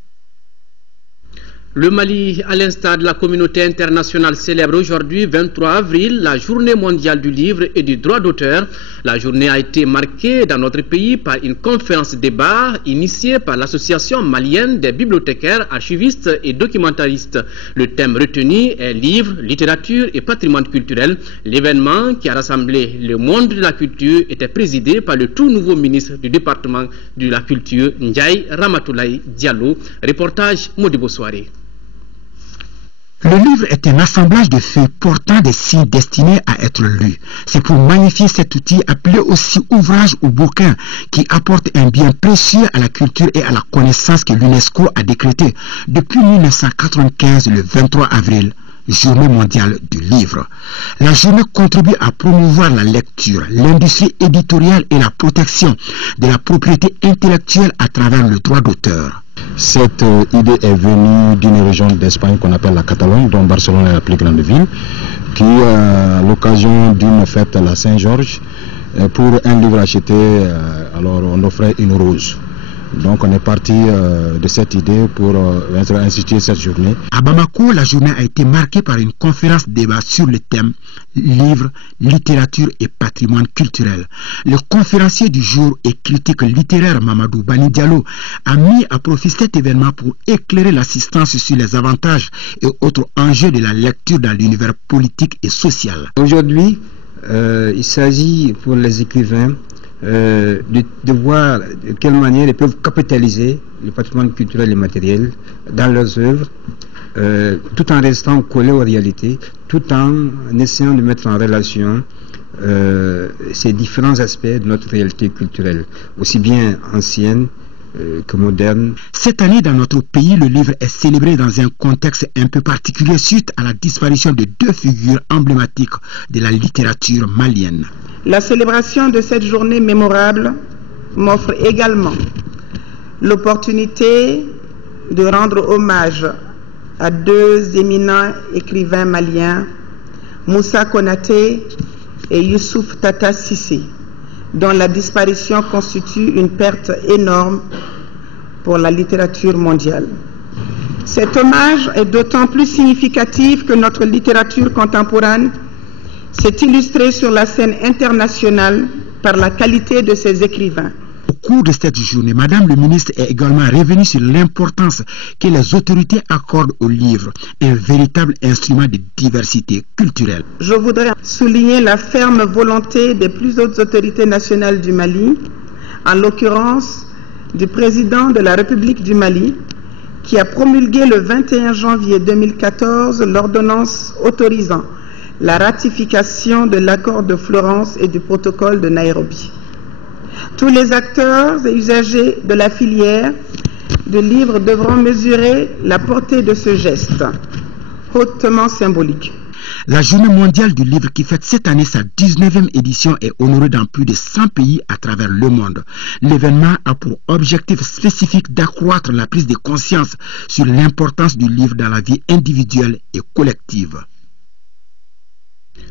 Le Mali, à l'instar de la communauté internationale, célèbre aujourd'hui, 23 avril, la journée mondiale du livre et du droit d'auteur. La journée a été marquée dans notre pays par une conférence débat initiée par l'Association malienne des bibliothécaires, archivistes et documentaristes. Le thème retenu est livre, littérature et patrimoine culturel. L'événement qui a rassemblé le monde de la culture était présidé par le tout nouveau ministre du département de la culture, Ndiaye Ramatoulaye Diallo. Reportage Modibo Soare. Le livre est un assemblage de feuilles portant des signes destinés à être lus. C'est pour magnifier cet outil appelé aussi ouvrage ou bouquin qui apporte un bien précieux à la culture et à la connaissance que l'UNESCO a décrété depuis 1995 le 23 avril. Journée mondiale du livre. La journée contribue à promouvoir la lecture, l'industrie éditoriale et la protection de la propriété intellectuelle à travers le droit d'auteur. Cette idée est venue d'une région d'Espagne qu'on appelle la Catalogne, dont Barcelone est la plus grande ville, qui, à l'occasion d'une fête à la Saint-Georges, pour un livre acheté, alors on offrait une rose. Donc on est parti de cette idée pour instituer cette journée. À Bamako, la journée a été marquée par une conférence débat sur le thème livre, littérature et patrimoine culturel. Le conférencier du jour et critique littéraire Mamadou Bani Diallo a mis à profit cet événement pour éclairer l'assistance sur les avantages et autres enjeux de la lecture dans l'univers politique et social. Aujourd'hui, il s'agit pour les écrivains de voir de quelle manière ils peuvent capitaliser le patrimoine culturel et matériel dans leurs œuvres, tout en restant collés aux réalités, tout en essayant de mettre en relation ces différents aspects de notre réalité culturelle, aussi bien ancienne que moderne. Cette année, dans notre pays, le livre est célébré dans un contexte un peu particulier suite à la disparition de deux figures emblématiques de la littérature malienne. La célébration de cette journée mémorable m'offre également l'opportunité de rendre hommage à deux éminents écrivains maliens, Moussa Konaté et Youssouf Tata Sissi, dont la disparition constitue une perte énorme pour la littérature mondiale. Cet hommage est d'autant plus significatif que notre littérature contemporaine s'est illustrée sur la scène internationale par la qualité de ses écrivains. Au cours de cette journée, Madame le ministre est également revenue sur l'importance que les autorités accordent au livre, un véritable instrument de diversité culturelle. Je voudrais souligner la ferme volonté des plus hautes autorités nationales du Mali, en l'occurrence du président de la République du Mali, qui a promulgué le 21 janvier 2014 l'ordonnance autorisant la ratification de l'accord de Florence et du protocole de Nairobi. Tous les acteurs et usagers de la filière de livres devront mesurer la portée de ce geste, hautement symbolique. La Journée mondiale du livre qui fête cette année sa 19e édition est honorée dans plus de 100 pays à travers le monde. L'événement a pour objectif spécifique d'accroître la prise de conscience sur l'importance du livre dans la vie individuelle et collective.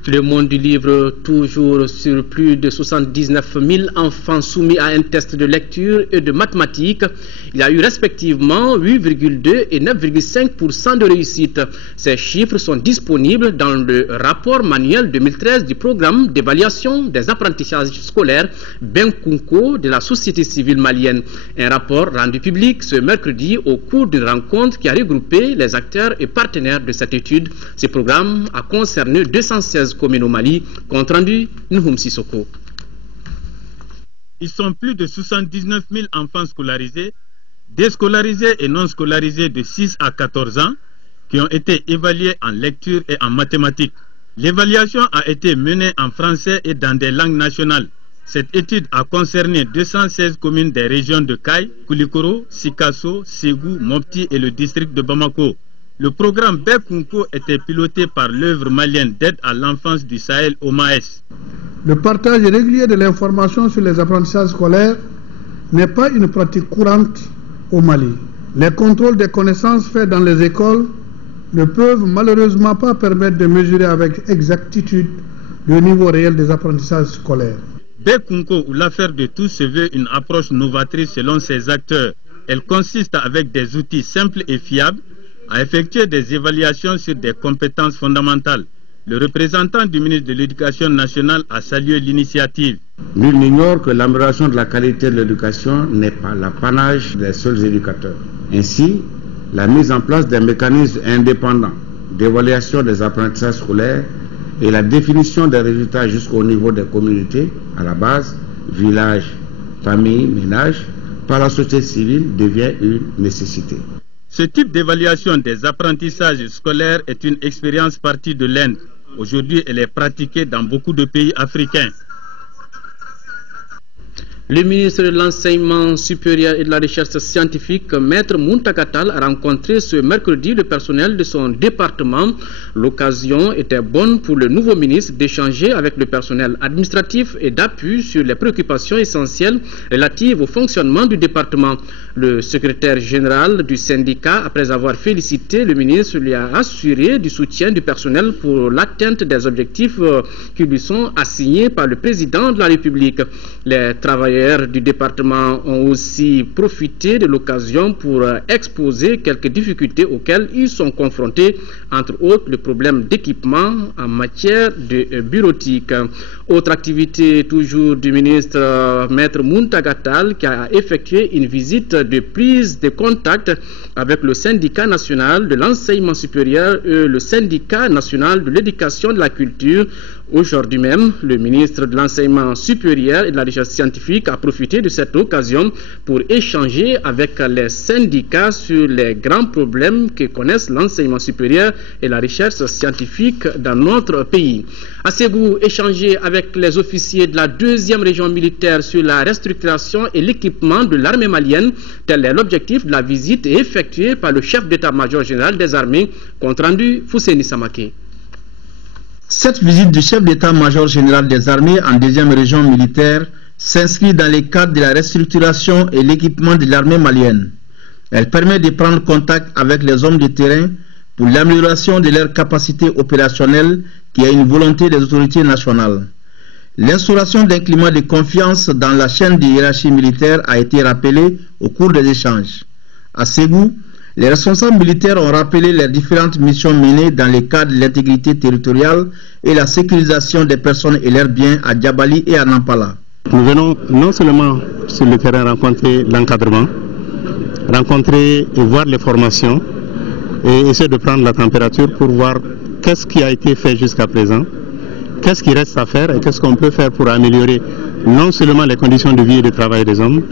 Le monde du livre, toujours sur plus de 79 000 enfants soumis à un test de lecture et de mathématiques. Il y a eu respectivement 8,2 et 9,5% de réussite. Ces chiffres sont disponibles dans le rapport manuel 2013 du programme d'évaluation des apprentissages scolaires Benkunko de la société civile malienne. Un rapport rendu public ce mercredi au cours d'une rencontre qui a regroupé les acteurs et partenaires de cette étude. Ce programme a concerné 216 communes au Mali. Compte rendu, Nouhoum Sissoko. Ils sont plus de 79 000 enfants scolarisés, déscolarisés et non scolarisés de 6 à 14 ans qui ont été évalués en lecture et en mathématiques. L'évaluation a été menée en français et dans des langues nationales. Cette étude a concerné 216 communes des régions de Kay, Koulikoro, Sikasso, Ségou, Mopti et le district de Bamako. Le programme Benkunko était piloté par l'œuvre malienne d'aide à l'enfance du Sahel OMAES. Le partage régulier de l'information sur les apprentissages scolaires n'est pas une pratique courante au Mali. Les contrôles des connaissances faits dans les écoles ne peuvent malheureusement pas permettre de mesurer avec exactitude le niveau réel des apprentissages scolaires. Bekunko ou l'affaire de tous se veut une approche novatrice selon ses acteurs. Elle consiste avec des outils simples et fiables à effectuer des évaluations sur des compétences fondamentales. Le représentant du ministre de l'Éducation nationale a salué l'initiative. Nul n'ignore que l'amélioration de la qualité de l'éducation n'est pas l'apanage des seuls éducateurs. Ainsi, la mise en place des mécanismes indépendants d'évaluation des apprentissages scolaires et la définition des résultats jusqu'au niveau des communautés, à la base, village, famille, ménage, par la société civile devient une nécessité. Ce type d'évaluation des apprentissages scolaires est une expérience partie de l'Inde. Aujourd'hui, elle est pratiquée dans beaucoup de pays africains. Le ministre de l'Enseignement supérieur et de la Recherche scientifique, Maître Muntakatal, a rencontré ce mercredi le personnel de son département. L'occasion était bonne pour le nouveau ministre d'échanger avec le personnel administratif et d'appui sur les préoccupations essentielles relatives au fonctionnement du département. Le secrétaire général du syndicat, après avoir félicité le ministre, lui a assuré du soutien du personnel pour l'atteinte des objectifs qui lui sont assignés par le président de la République. Les travailleurs du département ont aussi profité de l'occasion pour exposer quelques difficultés auxquelles ils sont confrontés, entre autres le problème d'équipement en matière de bureautique. Autre activité toujours du ministre Maître Muntakatal, qui a effectué une visite de prise de contact avec le syndicat national de l'enseignement supérieur et le syndicat national de l'éducation et de la culture. Aujourd'hui même, le ministre de l'Enseignement supérieur et de la Recherche scientifique a profité de cette occasion pour échanger avec les syndicats sur les grands problèmes que connaissent l'enseignement supérieur et la recherche scientifique dans notre pays. À Ségou, échanger avec les officiers de la 2e région militaire sur la restructuration et l'équipement de l'armée malienne, tel est l'objectif de la visite effectuée par le chef d'état-major général des armées, compte rendu Fousséni Samaké. Cette visite du chef d'état-major général des armées en 2e région militaire s'inscrit dans le cadre de la restructuration et l'équipement de l'armée malienne. Elle permet de prendre contact avec les hommes de terrain pour l'amélioration de leurs capacités opérationnelles qui est une volonté des autorités nationales. L'instauration d'un climat de confiance dans la chaîne de hiérarchie militaire a été rappelée au cours des échanges. À Ségou, les responsables militaires ont rappelé les différentes missions menées dans le cadre de l'intégrité territoriale et la sécurisation des personnes et leurs biens à Diabali et à Nampala. Nous venons non seulement sur le terrain rencontrer l'encadrement, rencontrer et voir les formations et essayer de prendre la température pour voir qu'est-ce qui a été fait jusqu'à présent, qu'est-ce qui reste à faire et qu'est-ce qu'on peut faire pour améliorer non seulement les conditions de vie et de travail des hommes,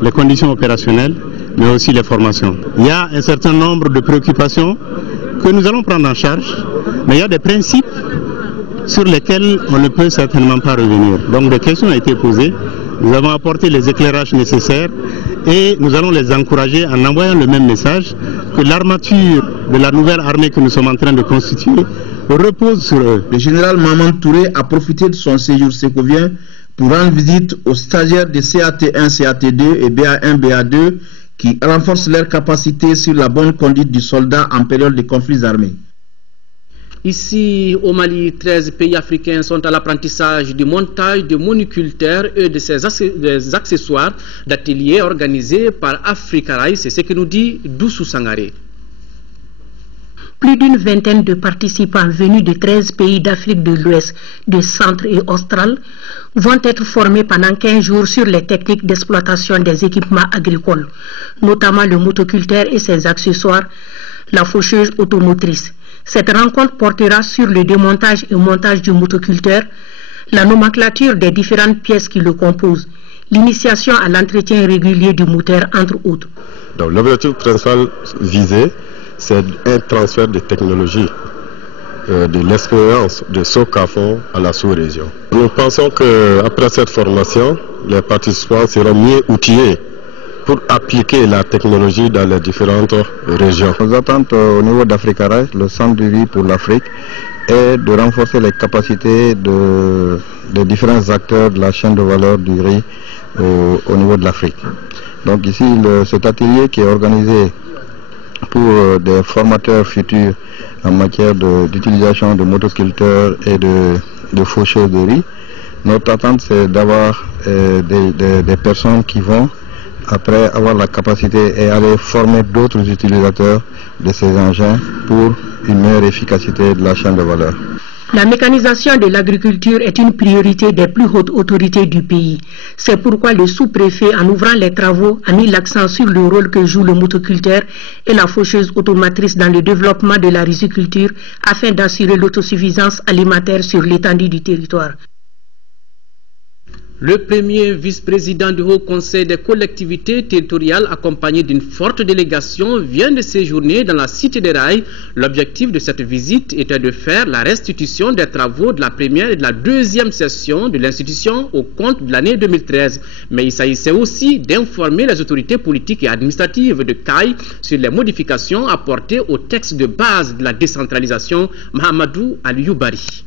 les conditions opérationnelles, mais aussi les formations. Il y a un certain nombre de préoccupations que nous allons prendre en charge, mais il y a des principes sur lesquels on ne peut certainement pas revenir. Donc des questions ont été posées, nous avons apporté les éclairages nécessaires et nous allons les encourager en envoyant le même message que l'armature de la nouvelle armée que nous sommes en train de constituer repose sur eux. Le général Maman Touré a profité de son séjour sécovien pour rendre visite aux stagiaires de CAT1, CAT2 et BA1, BA2 qui renforcent leurs capacités sur la bonne conduite du soldat en période de conflits armés. Ici, au Mali, 13 pays africains sont à l'apprentissage du montage de monoculteurs et de des accessoires d'ateliers organisés par Africa Rail. C'est ce que nous dit Doussou Sangaré. Plus d'une vingtaine de participants venus de 13 pays d'Afrique de l'Ouest, du Centre et Austral vont être formés pendant 15 jours sur les techniques d'exploitation des équipements agricoles, notamment le motoculteur et ses accessoires, la faucheuse automotrice. Cette rencontre portera sur le démontage et montage du motoculteur, la nomenclature des différentes pièces qui le composent, l'initiation à l'entretien régulier du moteur, entre autres. Donc l'objectif principal visé, c'est un transfert de technologie, de l'expérience de Socafon à la sous-région. Nous pensons qu'après cette formation, les participants seront mieux outillés pour appliquer la technologie dans les différentes régions. Nos attentes au niveau d'Africa Rail, le centre du riz pour l'Afrique, est de renforcer les capacités des différents acteurs de la chaîne de valeur du riz au niveau de l'Afrique. Donc ici, cet atelier qui est organisé pour des formateurs futurs en matière d'utilisation de motoculteurs et de faucheurs de riz. Notre attente, c'est d'avoir des personnes qui vont, après avoir la capacité et aller former d'autres utilisateurs de ces engins pour une meilleure efficacité de la chaîne de valeur. La mécanisation de l'agriculture est une priorité des plus hautes autorités du pays. C'est pourquoi le sous-préfet, en ouvrant les travaux, a mis l'accent sur le rôle que joue le motoculteur et la faucheuse automatrice dans le développement de la riziculture afin d'assurer l'autosuffisance alimentaire sur l'étendue du territoire. Le premier vice-président du Haut Conseil des collectivités territoriales, accompagné d'une forte délégation, vient de séjourner dans la Cité des Rails. L'objectif de cette visite était de faire la restitution des travaux de la première et de la deuxième session de l'institution au compte de l'année 2013. Mais il s'agissait aussi d'informer les autorités politiques et administratives de CAI sur les modifications apportées au texte de base de la décentralisation. Mahamadou Aliyoubari.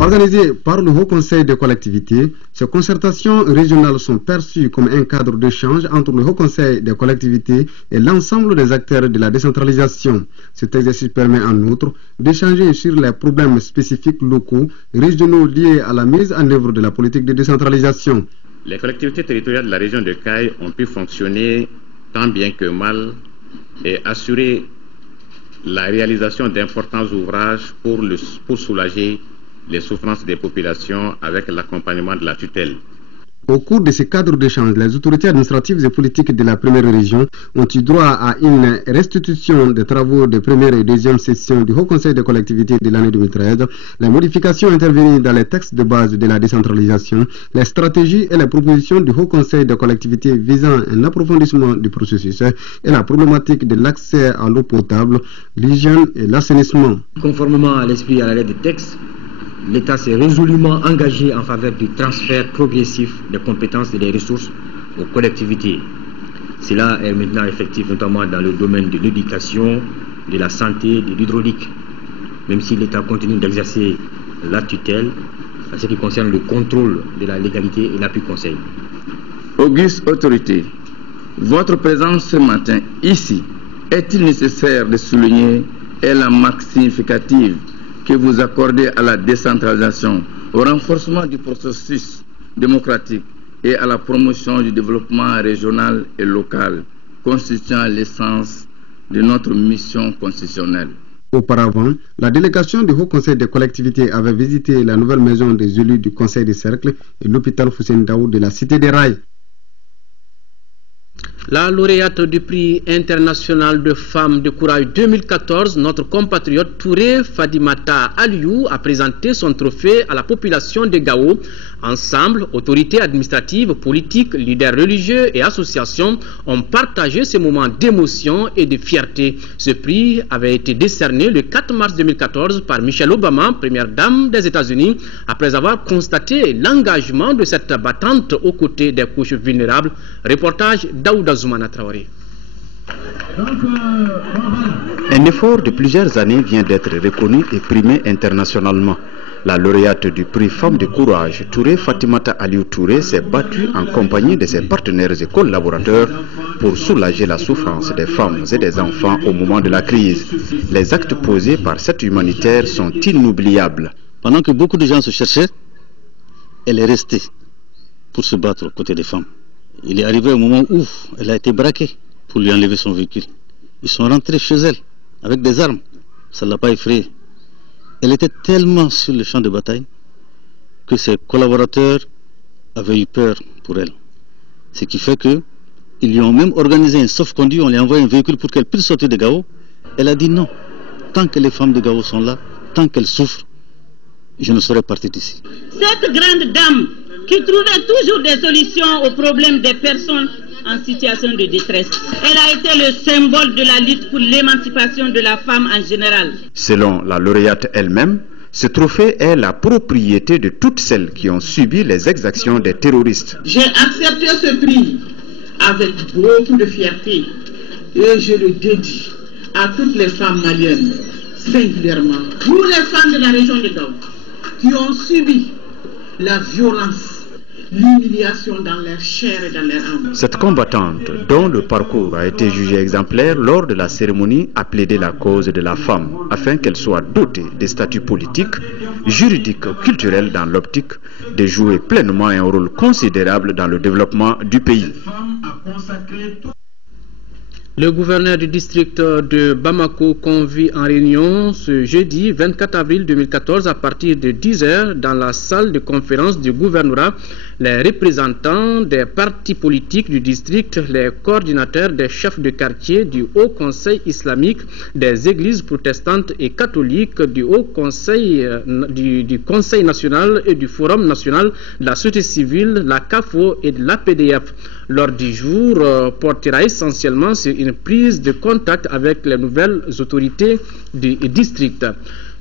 Organisées par le Haut Conseil des collectivités, ces concertations régionales sont perçues comme un cadre d'échange entre le Haut Conseil des collectivités et l'ensemble des acteurs de la décentralisation. Cet exercice permet en outre d'échanger sur les problèmes spécifiques locaux, régionaux liés à la mise en œuvre de la politique de décentralisation. Les collectivités territoriales de la région de CAI ont pu fonctionner tant bien que mal et assurer la réalisation d'importants ouvrages pour soulager les souffrances des populations avec l'accompagnement de la tutelle. Au cours de ces cadres d'échange, les autorités administratives et politiques de la première région ont eu droit à une restitution des travaux de première et deuxième session du Haut Conseil des collectivités de l'année 2013, les modifications intervenues dans les textes de base de la décentralisation, les stratégies et les propositions du Haut Conseil des collectivités visant un approfondissement du processus et la problématique de l'accès à l'eau potable, l'hygiène et l'assainissement. Conformément à l'esprit et à la lettre du texte, l'État s'est résolument engagé en faveur du transfert progressif des compétences et des ressources aux collectivités. Cela est maintenant effectif notamment dans le domaine de l'éducation, de la santé, de l'hydraulique. Même si l'État continue d'exercer la tutelle en ce qui concerne le contrôle de la légalité et l'appui conseil. Auguste autorité, votre présence ce matin ici, est-il nécessaire de souligner est la marque significative que vous accordez à la décentralisation, au renforcement du processus démocratique et à la promotion du développement régional et local, constituant l'essence de notre mission constitutionnelle. Auparavant, la délégation du Haut Conseil des collectivités avait visité la nouvelle maison des élus du Conseil des cercles et l'hôpital Hussein Daoud de la Cité des Rails. La lauréate du prix international de femmes de courage 2014, notre compatriote Touré Fadimata Aliou, a présenté son trophée à la population de Gao. Ensemble, autorités administratives, politiques, leaders religieux et associations ont partagé ce moment d'émotion et de fierté. Ce prix avait été décerné le 4 mars 2014 par Michelle Obama, première dame des États-Unis, après avoir constaté l'engagement de cette battante aux côtés des couches vulnérables. Reportage Daouda Zoumana Traoré. Un effort de plusieurs années vient d'être reconnu et primé internationalement. La lauréate du prix Femmes de Courage, Touré Fatimata Aliou Touré, s'est battue en compagnie de ses partenaires et collaborateurs pour soulager la souffrance des femmes et des enfants au moment de la crise. Les actes posés par cette humanitaire sont inoubliables. Pendant que beaucoup de gens se cherchaient, elle est restée pour se battre aux côtés des femmes. Il est arrivé au moment où elle a été braquée pour lui enlever son véhicule. Ils sont rentrés chez elle avec des armes. Ça ne l'a pas effrayée. Elle était tellement sur le champ de bataille que ses collaborateurs avaient eu peur pour elle. Ce qui fait qu'ils lui ont même organisé un sauf-conduit, on lui a envoyé un véhicule pour qu'elle puisse sortir de Gao. Elle a dit non. Tant que les femmes de Gao sont là, tant qu'elles souffrent, je ne serai partie d'ici. Cette grande dame qui trouvait toujours des solutions aux problèmes des personnes en situation de détresse. Elle a été le symbole de la lutte pour l'émancipation de la femme en général. Selon la lauréate elle-même, ce trophée est la propriété de toutes celles qui ont subi les exactions des terroristes. J'ai accepté ce prix avec beaucoup de fierté et je le dédie à toutes les femmes maliennes, singulièrement tous les femmes de la région de Gao qui ont subi la violence, l'humiliation dans leur chair et dans leur âme. Cette combattante, dont le parcours a été jugé exemplaire lors de la cérémonie, a plaidé la cause de la femme afin qu'elle soit dotée des statuts politiques, juridiques, culturels dans l'optique de jouer pleinement un rôle considérable dans le développement du pays. Le gouverneur du district de Bamako convie en réunion ce jeudi 24 avril 2014 à partir de 10h dans la salle de conférence du gouvernorat les représentants des partis politiques du district, les coordinateurs des chefs de quartier du Haut Conseil islamique, des églises protestantes et catholiques, du Haut Conseil, du Conseil national et du Forum national de la société civile, la CAFO et de l'APDF. L'ordre du jour portera essentiellement sur une prise de contact avec les nouvelles autorités du district.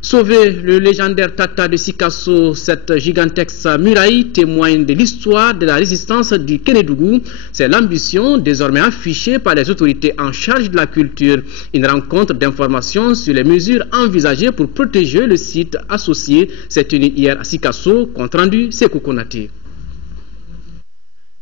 Sauver le légendaire Tata de Sikasso, cette gigantesque muraille témoigne de l'histoire de la résistance du Kénédougou. C'est l'ambition désormais affichée par les autorités en charge de la culture. Une rencontre d'information sur les mesures envisagées pour protéger le site associé s'est tenue hier à Sikasso, compte rendu Sékou Konaté.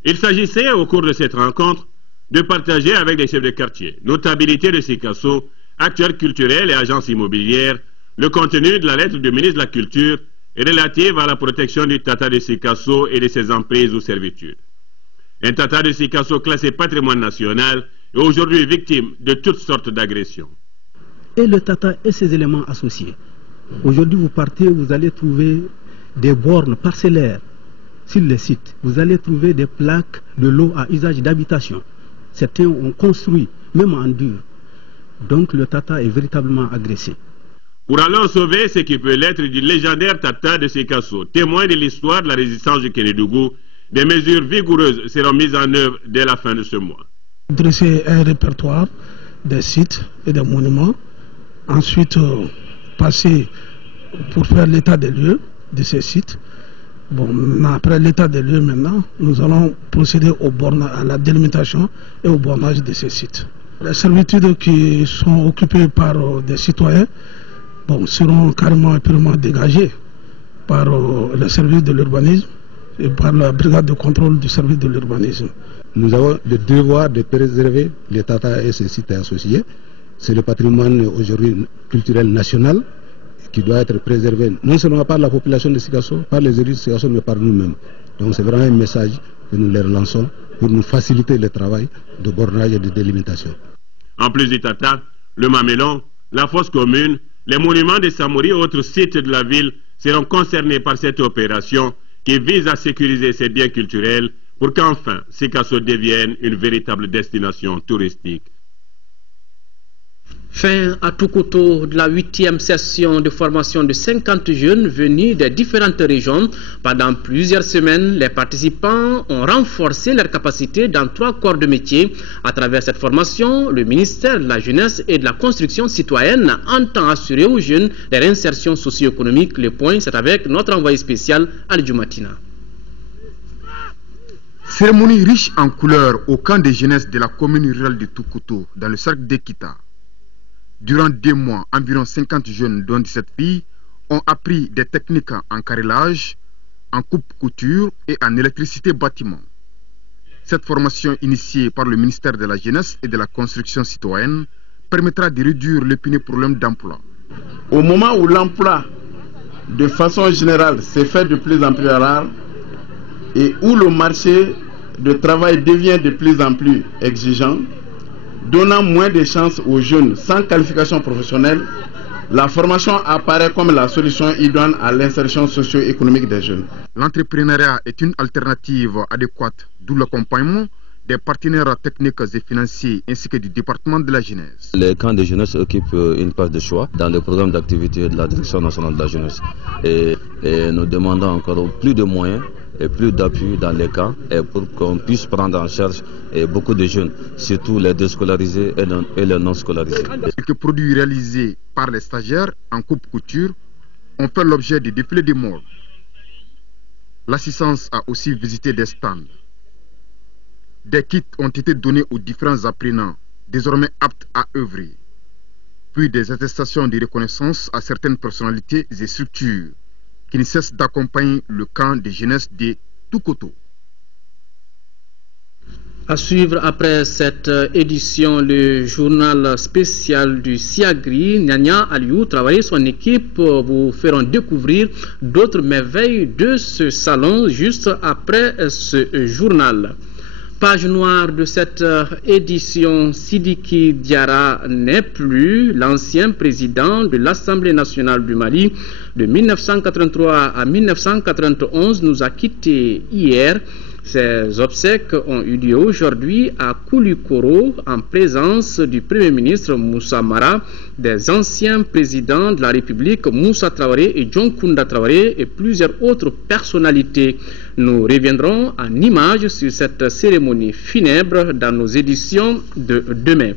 Il s'agissait au cours de cette rencontre de partager avec les chefs de quartier, notabilités de Sikasso, acteurs culturels et agences immobilières, le contenu de la lettre du ministre de la Culture est relative à la protection du Tata de Sikasso et de ses emprises ou servitudes. Un Tata de Sikasso classé patrimoine national est aujourd'hui victime de toutes sortes d'agressions. Et le Tata et ses éléments associés. Aujourd'hui, vous partez, vous allez trouver des bornes parcellaires sur les sites. Vous allez trouver des plaques de l'eau à usage d'habitation. Certains ont construit, même en dur. Donc le Tata est véritablement agressé. Pour alors sauver ce qui peut l'être du légendaire Tata de Sikasso, témoin de l'histoire de la résistance du Kénédougou, des mesures vigoureuses seront mises en œuvre dès la fin de ce mois. Dresser un répertoire des sites et des monuments, ensuite passer pour faire l'état des lieux de ces sites. Bon, après l'état des lieux maintenant, nous allons procéder à la délimitation et au bornage de ces sites. Les servitudes qui sont occupées par des citoyens seront carrément et purement dégagées par le service de l'urbanisme et par la brigade de contrôle du service de l'urbanisme. Nous avons le devoir de préserver les Tata et ses sites associés. C'est le patrimoine aujourd'hui culturel national qui doit être préservé non seulement par la population de Sikasso, par les élus de Sikasso, mais par nous-mêmes. Donc c'est vraiment un message que nous leur lançons pour nous faciliter le travail de bornage et de délimitation. En plus du Tata, le Mamelon, la fosse commune, les monuments des Samori et autres sites de la ville seront concernés par cette opération qui vise à sécuriser ces biens culturels pour qu'enfin Sikasso devienne une véritable destination touristique. Fin à Tukuto de la 8e session de formation de 50 jeunes venus des différentes régions. Pendant plusieurs semaines, les participants ont renforcé leurs capacités dans 3 corps de métier. À travers cette formation, le ministère de la Jeunesse et de la Construction citoyenne entend assurer aux jeunes les réinsertions socio-économiques. Le point, c'est avec notre envoyé spécial, Ali Djoumatina. Cérémonie riche en couleurs au camp de jeunesse de la commune rurale de Tukuto, dans le cercle d'Ekita. Durant 2 mois, environ 50 jeunes, dont 17 filles, ont appris des techniques en carrelage, en coupe-couture et en électricité bâtiment. Cette formation initiée par le ministère de la Jeunesse et de la Construction citoyenne permettra de réduire l'épineux problème d'emploi. Au moment où l'emploi, de façon générale, s'est fait de plus en plus rare et où le marché de travail devient de plus en plus exigeant, donnant moins de chances aux jeunes sans qualification professionnelle, la formation apparaît comme la solution idoine à l'insertion socio-économique des jeunes. L'entrepreneuriat est une alternative adéquate, d'où l'accompagnement des partenaires techniques et financiers ainsi que du département de la jeunesse. Les camps de jeunesse occupent une place de choix dans le programme d'activité de la Direction nationale de la jeunesse. Et nous demandons encore plus de moyens et plus d'appui dans les camps et pour qu'on puisse prendre en charge beaucoup de jeunes, surtout les déscolarisés et les non scolarisés. Quelques produits réalisés par les stagiaires en coupe-couture ont fait l'objet de défilés de mode. L'assistance a aussi visité des stands. Des kits ont été donnés aux différents apprenants, désormais aptes à œuvrer. Puis des attestations de reconnaissance à certaines personnalités et structures qui ne cessent d'accompagner le camp de jeunesse de Tukuto. À suivre après cette édition, le journal spécial du Siagri, Nyanya Aliou, travailler son équipe vous feront découvrir d'autres merveilles de ce salon juste après ce journal. Page noire de cette édition, Sidiki Diarra n'est plus. L'ancien président de l'Assemblée nationale du Mali de 1983 à 1991 nous a quittés hier. Ces obsèques ont eu lieu aujourd'hui à Koulikoro en présence du Premier ministre Moussa Mara, des anciens présidents de la République Moussa Traoré et John Kounda Traoré et plusieurs autres personnalités. Nous reviendrons en images sur cette cérémonie funèbre dans nos éditions de demain.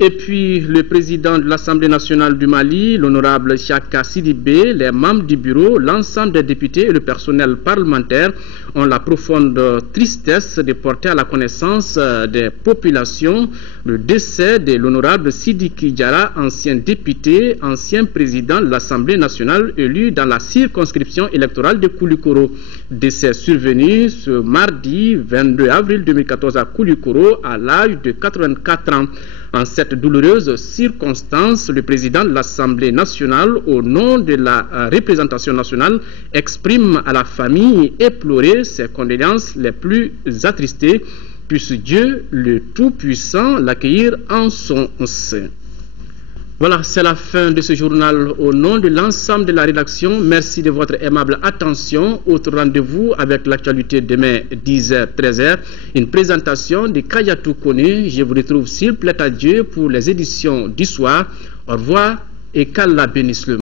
Et puis, le président de l'Assemblée nationale du Mali, l'honorable Chaka Sidibé, les membres du bureau, l'ensemble des députés et le personnel parlementaire ont la profonde tristesse de porter à la connaissance des populations le décès de l'honorable Sidiki Diarra, ancien député, ancien président de l'Assemblée nationale élu dans la circonscription électorale de Koulikoro. Décès survenu ce mardi 22 avril 2014 à Koulikoro à l'âge de 84 ans. En cette douloureuse circonstance, le président de l'Assemblée nationale, au nom de la représentation nationale, exprime à la famille éplorée ses condoléances les plus attristées. Puisse Dieu, le Tout-Puissant, l'accueillir en son sein. Voilà, c'est la fin de ce journal. Au nom de l'ensemble de la rédaction, merci de votre aimable attention. Autre rendez-vous avec l'actualité demain 10h, 13h. Une présentation de Kayatou Kone. Je vous retrouve s'il plaît à Dieu pour les éditions du soir. Au revoir et qu'Allah bénisse le monde.